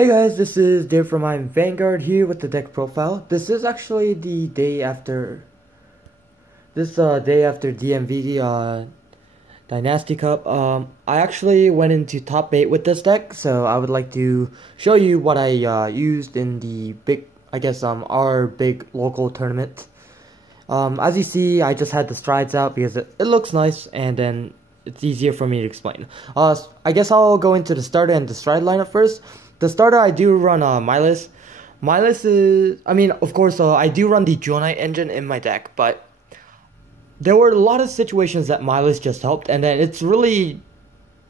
Hey guys, this is Dave from Vanguard here with the deck profile. This is actually the day after DMV Dynasty Cup. I actually went into top 8 with this deck, so I would like to show you what I used in the our big local tournament. As you see, I just had the strides out because it looks nice, and then it's easier for me to explain. I guess I'll go into the starter and the stride lineup first. The starter, I do run Milas. Milas is, of course, I do run the Jewel Knight engine in my deck, but there were a lot of situations that Milas just helped, and then it's really,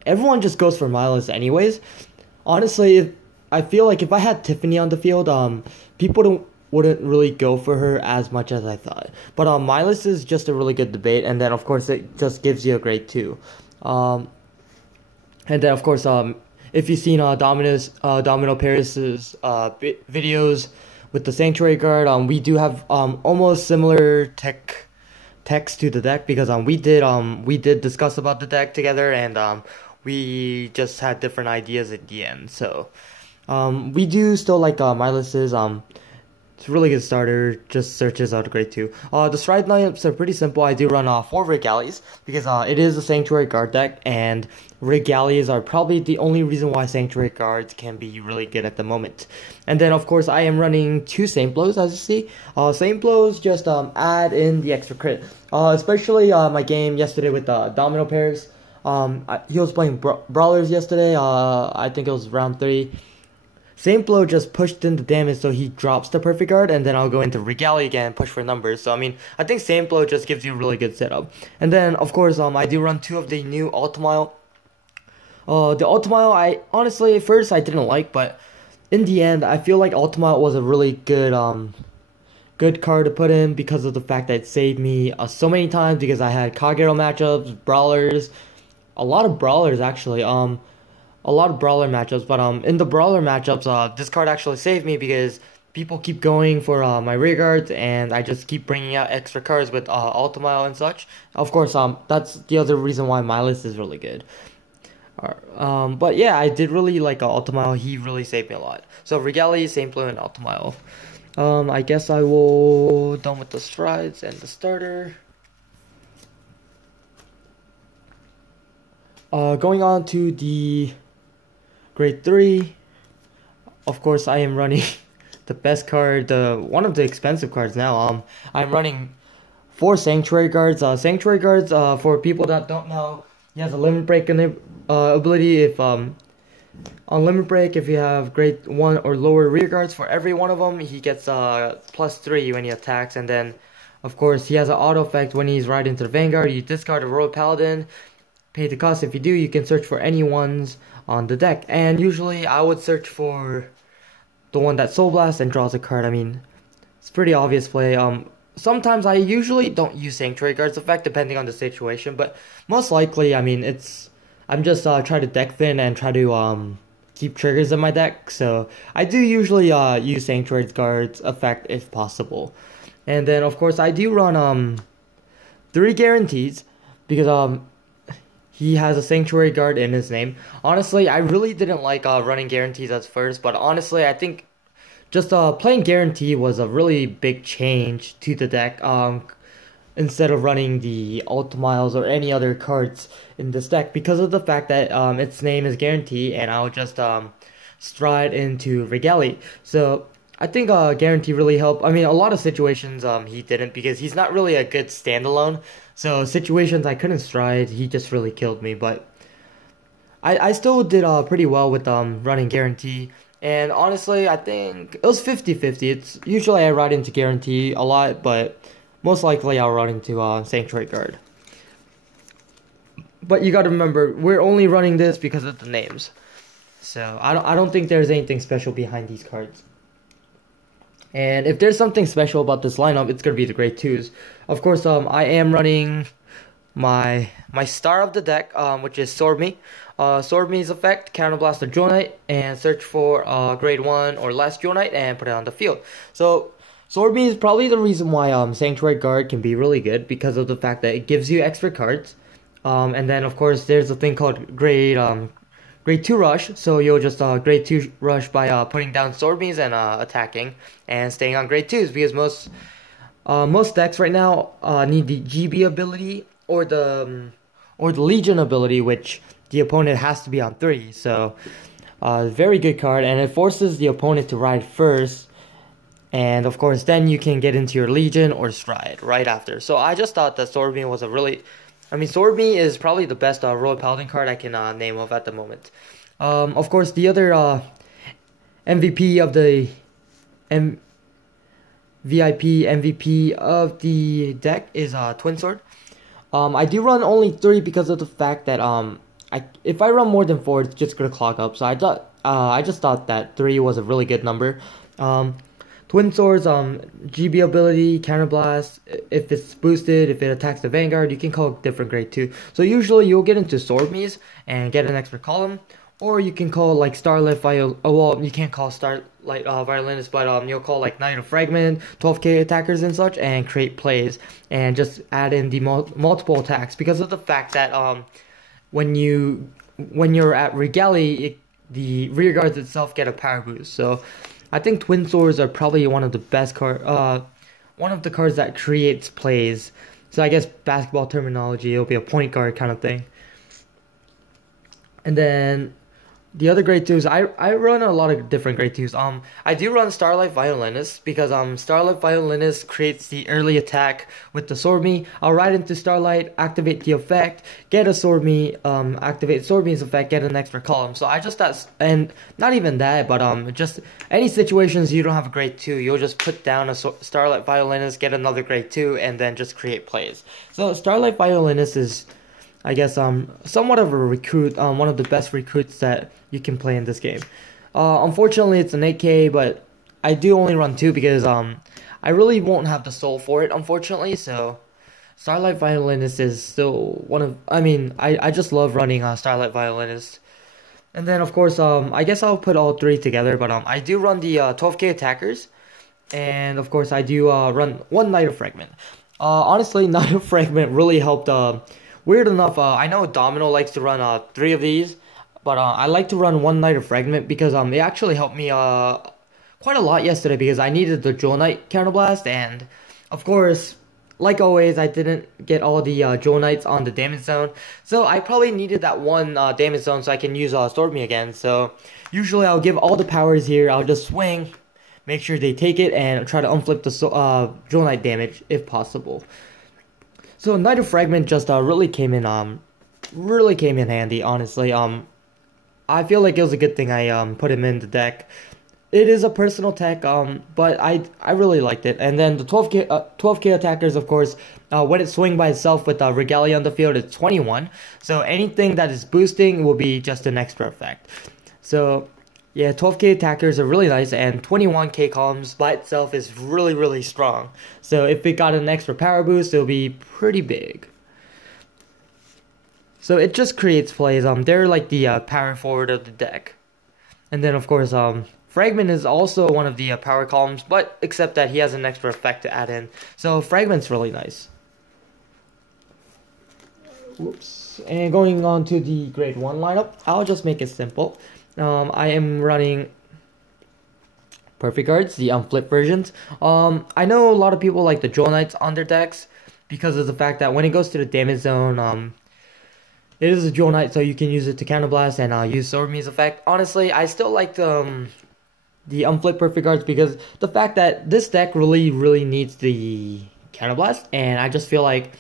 everyone just goes for Milas anyways. Honestly, I feel like if I had Tiffany on the field, people wouldn't really go for her as much as I thought. But Milas is just a really good debate, and then of course it just gives you a grade 2. And then of course, if you've seen Domino Paris's videos with the Santuary Guard, we do have almost similar text to the deck, because we did discuss about the deck together, and we just had different ideas at the end. So we do still like Milas's. It's a really good starter, just searches out a grade 2. The stride lineups are pretty simple. I do run 4 Regalies, because it is a Sanctuary Guard deck, and Regalies are probably the only reason why Sanctuary Guards can be really good at the moment. And then, of course, I am running 2 Saint Blows, as you see. Saint Blows just add in the extra crit. Especially my game yesterday with Domino Pairs. He was playing Brawlers yesterday. I think it was round 3. Saint Blow just pushed in the damage, so he drops the perfect guard, and then I'll go into Regalia again and push for numbers. So, I think Saint Blow just gives you a really good setup. And then, of course, I do run 2 of the new Ultimile. The Ultimile, I honestly, at first, I didn't like, but in the end, I feel like Ultimile was a really good card to put in, because of the fact that it saved me so many times, because I had Kagero matchups, Brawlers, a lot of Brawlers, actually, a lot of Brawler matchups, but in the Brawler matchups, this card actually saved me, because people keep going for my rear guards, and I just keep bringing out extra cards with Ultimile and such. Of course, that's the other reason why my list is really good. But yeah, I did really like Ultimile. He really saved me a lot. So Regalia, Saint Blue, and Ultimile. I guess I will done with the strides and the starter. Going on to the grade 3, of course I am running the best card, one of the expensive cards now. I'm running 4 Sanctuary Guards. Sanctuary Guards, for people that don't know, he has a limit break ability. If on limit break, if you have grade 1 or lower rear guards, for every one of them he gets +3 when he attacks. And then of course he has an auto effect when he's right into the Vanguard. You discard a Royal Paladin, pay the cost. If you do, you can search for any ones on the deck, and usually I would search for the one that Soul Blast and draws a card. It's pretty obvious play. Sometimes I usually don't use Sanctuary Guard's effect depending on the situation, but most likely, I'm just try to deck thin and try to keep triggers in my deck. So I do usually use Sanctuary Guard's effect if possible. And then of course I do run 3 guarantees, because he has a Sanctuary Guard in his name. Honestly, I really didn't like running guarantees at first, but honestly, I think just playing guarantee was a really big change to the deck. Instead of running the Ultimiles or any other cards in this deck, because of the fact that its name is guarantee, and I'll just stride into Regalia. So I think guarantee really helped. A lot of situations he didn't, because he's not really a good standalone. So situations I couldn't stride, he just really killed me. But I still did pretty well with running guarantee. And honestly, I think it was 50-50. It's usually I ride into guarantee a lot, but most likely I'll run into Sanctuary Guard. But you gotta remember, we're only running this because of the names. So I don't think there's anything special behind these cards. And if there's something special about this lineup, it's going to be the grade 2s. Of course, I am running my star of the deck, which is Sword Me. Sword Me's effect, counterblast a Jewel Knight, and search for grade 1 or less Jewel Knight, and put it on the field. So Sword Me is probably the reason why Sanctuary Guard can be really good, because of the fact that it gives you extra cards. And then, of course, there's a thing called grade grade 2 rush, so you'll just grade 2 rush by putting down sword beams and attacking and staying on grade 2s, because most decks right now need the GB ability or the Legion ability, which the opponent has to be on 3. So very good card, and it forces the opponent to ride first, and of course then you can get into your Legion or Stride right after. So I just thought that Sword Beam was a really, Sword Beam is probably the best Royal Paladin card I can name of at the moment. Of course, the other MVP of the VIP MVP of the deck is Twin Sword. I do run only 3 because of the fact that if I run more than 4, it's just gonna clog up. So I just thought that 3 was a really good number. Twin Sword's GB ability, Counterblast, if it's boosted, if it attacks the Vanguard, you can call different grade 2. So usually you'll get into Sword Beams and get an extra column, or you can call like Starlight well, you can't call Starlight Violinist, but you'll call like Knight of Fragment, 12k attackers and such, and create plays and just add in the multiple attacks, because of the fact that when you're at Regali, the rear guards itself get a power boost. So I think Twin Swords are probably one of the best one of the cards that creates plays. So I guess basketball terminology, it'll be a point guard kind of thing. And then the other grade 2s, I run a lot of different grade 2s. I do run Starlight Violinist because Starlight Violinist creates the early attack with the Sword Me. I'll ride into Starlight, activate the effect, get a Sword Me, activate Sword Me's effect, get an extra column. So I just thought, and not even that, but just any situations you don't have a grade 2, you'll just put down a Starlight Violinist, get another grade 2, and then just create plays. So Starlight Violinist is, I guess, somewhat of a recruit, one of the best recruits that you can play in this game. Unfortunately, it's an 8k, but I do only run 2 because I really won't have the soul for it, unfortunately. So Starlight Violinist is still one of, I just love running Starlight Violinist. And then, of course, I guess I'll put all 3 together, but I do run the 12k attackers, and of course I do run 1 Knight of Fragment. Honestly, Knight of Fragment really helped. Weird enough, I know Domino likes to run 3 of these, but I like to run 1 Knight of Fragment because it actually helped me quite a lot yesterday, because I needed the Jewel Knight Counterblast, and of course, like always, I didn't get all the Jewel Knights on the damage zone, so I probably needed that 1 damage zone so I can use Sword Me again. So usually I'll give all the powers here, I'll just swing, make sure they take it, and try to unflip the Jewel Knight damage if possible. So Knight of Fragment just really came in handy, honestly. I feel like it was a good thing I put him in the deck. It is a personal tech, but I really liked it. And then the 12k attackers, of course, when it swing by itself with Regalia on the field, it's 21. So anything that is boosting will be just an extra effect. So yeah, 12k attackers are really nice, and 21k columns by itself is really, really strong. So if it got an extra power boost, it'll be pretty big. So it just creates plays. They're like the power forward of the deck. And then, of course, Fragment is also one of the power columns, but except that he has an extra effect to add in. So Fragment's really nice. Whoops. And going on to the grade 1 lineup, I'll just make it simple. I am running Perfect Guards, the unflipped versions. I know a lot of people like the Jewel Knights on their decks because of the fact that when it goes to the damage zone, it is a Jewel Knight, so you can use it to counterblast and use Sword Me's effect. Honestly, I still like the unflipped Perfect Guards because the fact that this deck really, really needs the counterblast, and I just feel like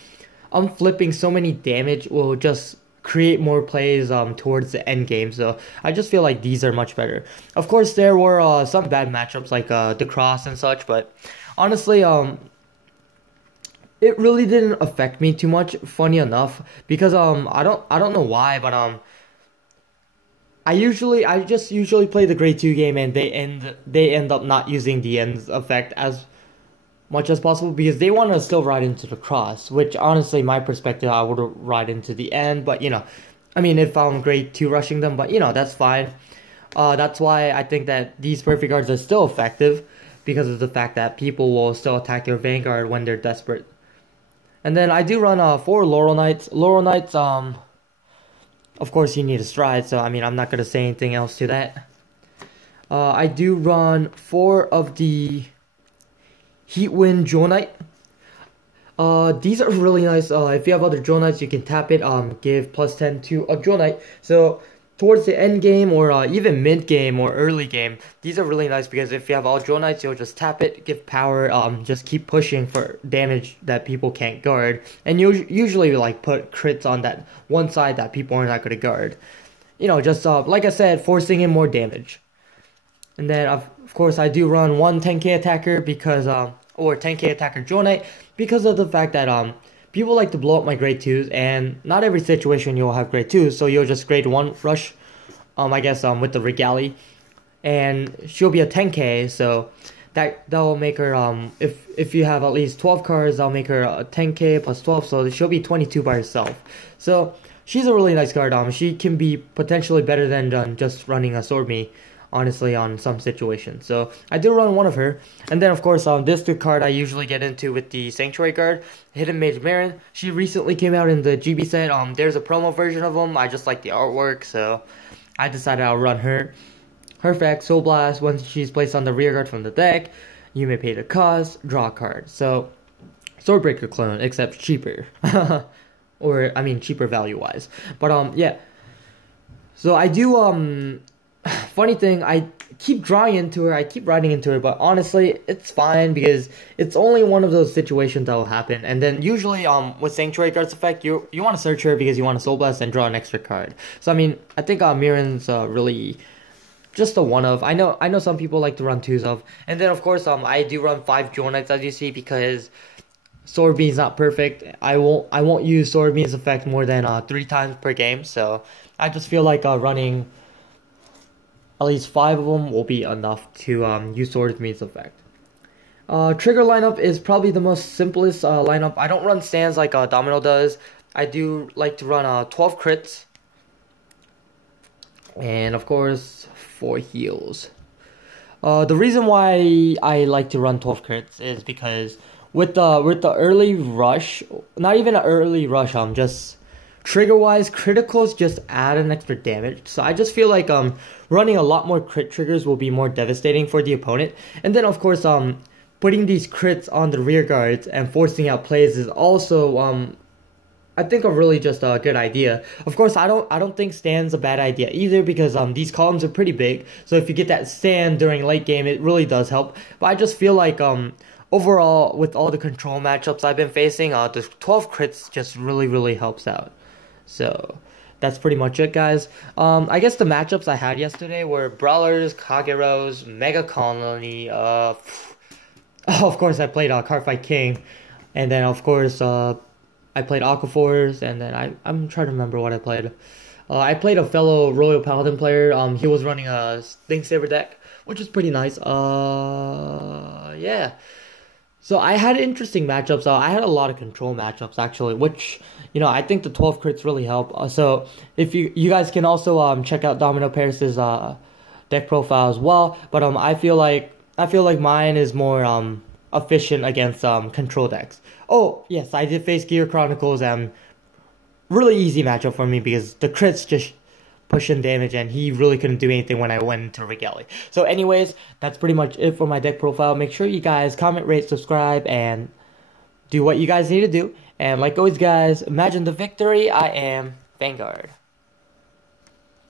unflipping so many damage will just create more plays towards the end game. So I just feel like these are much better. Of course, there were some bad matchups like the Cross and such, but honestly, it really didn't affect me too much, funny enough, because I don't know why, but I just usually play the grade 2 game, and they end up not using the ends effect as much as possible because they want to still ride into the Cross, which honestly, my perspective, I would ride into the end, but if I'm grade 2 rushing them, but that's fine. That's why I think that these Perfect Guards are still effective, because of the fact that people will still attack your Vanguard when they're desperate. And then I do run 4 Laurel Knights. Laurel Knights, of course you need a stride, so I mean I'm not gonna say anything else to that. I do run 4 of the Heatwind Jewel Knight. These are really nice. If you have other Jewel Knights, you can tap it, give +10 to a Jewel Knight. So towards the end game or even mid game or early game, these are really nice because if you have all Jewel Knights, you'll just tap it, give power, just keep pushing for damage that people can't guard, and you usually like put crits on that one side that people are not going to guard. You know, just like I said, forcing in more damage. And then of course I do run one 10k attacker because or 10k attacker Jewel Knight because of the fact that people like to blow up my grade 2s, and not every situation you'll have grade 2s, so you'll just grade 1 rush, I guess, with the Regali, and she'll be a 10k, so that'll make her, if you have at least 12 cards, that'll make her a 10k plus 12, so she'll be 22 by herself. So she's a really nice card. She can be potentially better than just running a Sword Me, honestly, on some situations. So I do run one of her. And then of course this the card I usually get into with the Sanctuary guard, Hidden Mage Marin. She recently came out in the GB set. There's a promo version of them. I just like the artwork, so I decided I'll run her. Her effect, Soul Blast, once she's placed on the rear guard from the deck, you may pay the cost, draw a card. So Swordbreaker clone, except cheaper. Or I mean cheaper value wise. But yeah. So I do funny thing, I keep drawing into her, I keep riding into her, but honestly, it's fine because it's only one of those situations that will happen. And then usually, with Sanctuary Guard's effect, you want to search her because you want to Soul Blast and draw an extra card. So I mean, I think Miran's really just a one of. I know some people like to run 2s of, and then of course, I do run 5 Jewel Knights as you see because Sword Beam's not perfect. I won't use Sword Beam's effect more than 3 times per game. So I just feel like running at least 5 of them will be enough to use Sword Beam's effect. Trigger lineup is probably the most simplest lineup. I don't run stands like Domino does. I do like to run 12 crits. And of course, 4 heals. The reason why I like to run 12 crits is because with the early rush, not even an early rush, just trigger-wise, criticals just add an extra damage. So I just feel like running a lot more crit triggers will be more devastating for the opponent. And then of course putting these crits on the rear guards and forcing out plays is also I think a really just a good idea. Of course I don't think stand's a bad idea either because these columns are pretty big. So if you get that stand during late game, it really does help. But I just feel like overall with all the control matchups I've been facing, the 12 crits just really helps out. So that's pretty much it, guys. I guess the matchups I had yesterday were Brawlers, Kageros, Mega Colony. Of course, I played Cardfight King, and then of course I played Aquaforce, and then I'm trying to remember what I played. I played a fellow Royal Paladin player. He was running a Think Saber deck, which is pretty nice. Yeah. So I had interesting matchups. I had a lot of control matchups actually, which, you know, I think the 12 crits really help. So if you guys can also check out Domino Paris's deck profile as well. But I feel like mine is more efficient against control decks. Oh yes, I did face Gear Chronicles, and really easy matchup for me because the crits just pushing damage, and he really couldn't do anything when I went into Regali. So anyways, that's pretty much it for my deck profile. Make sure you guys comment, rate, subscribe, and do what you guys need to do. And like always, guys, imagine the victory. I am Vanguard.